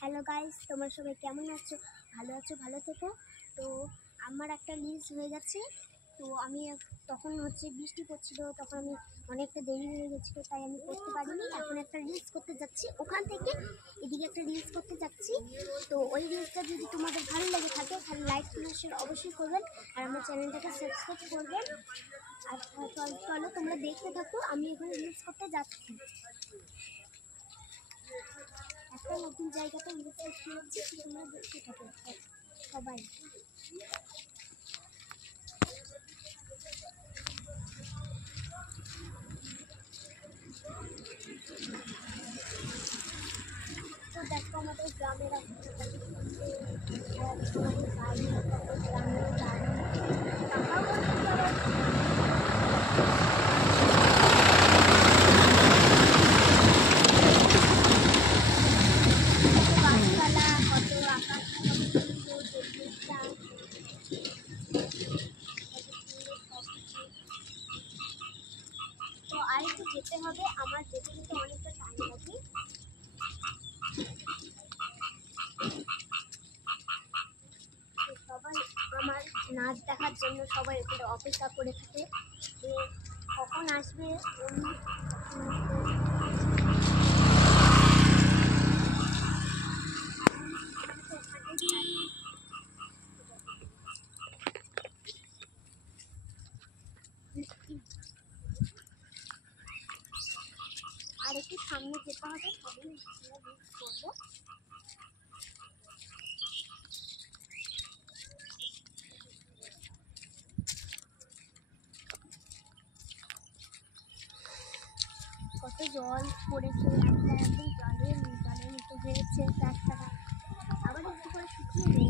Hello guys, তোমরা সবাই কেমন আছো? ভালো আছো? ভালো থেকো। তো আমার একটা রিলস হয়ে গেছে। তো আমি তখন বৃষ্টি পড়ছিল, তখন আমি অনেকটা দেরি হয়ে গেছিলো, তাই আমি করতে পারিনি। এখন একটা রিলস করতে যাচ্ছি, ওখান থেকে এদিকে একটা রিলস করতে যাচ্ছি। তো ওই রিলসটা যদি তোমাদের ভালো লেগে থাকে তাহলে লাইক শেয়ার অবশ্যই করবেন, আর আমার চ্যানেলটাকে সাবস্ক্রাইব করবেন। আর চলো তোমরা দেখতে থাকো, আমি এখানে রিলস করতে যাচ্ছি। একটা নতুন জায়গাতে রিলস করতে যাচ্ছি, তোমরা দেখতে থাকো সবাই। তো দেখো আমাদের গ্রামের গাছপালা, কত আকাশ, তো আর একটু যেতে হবে, আমার যেতে যেতে অনেকটা টাইম লাগে। সবাই আমার নাচ দেখার জন্য সবাই এখানে অপেক্ষা করে থাকে যে কখন আসবে। আর একটু সামনে যেতে হবে, তবে করবো। কত জল পড়েছে, একটা একদম জলের মতো হয়েছে রাস্তাটা, আবার একটু করে শুকিয়ে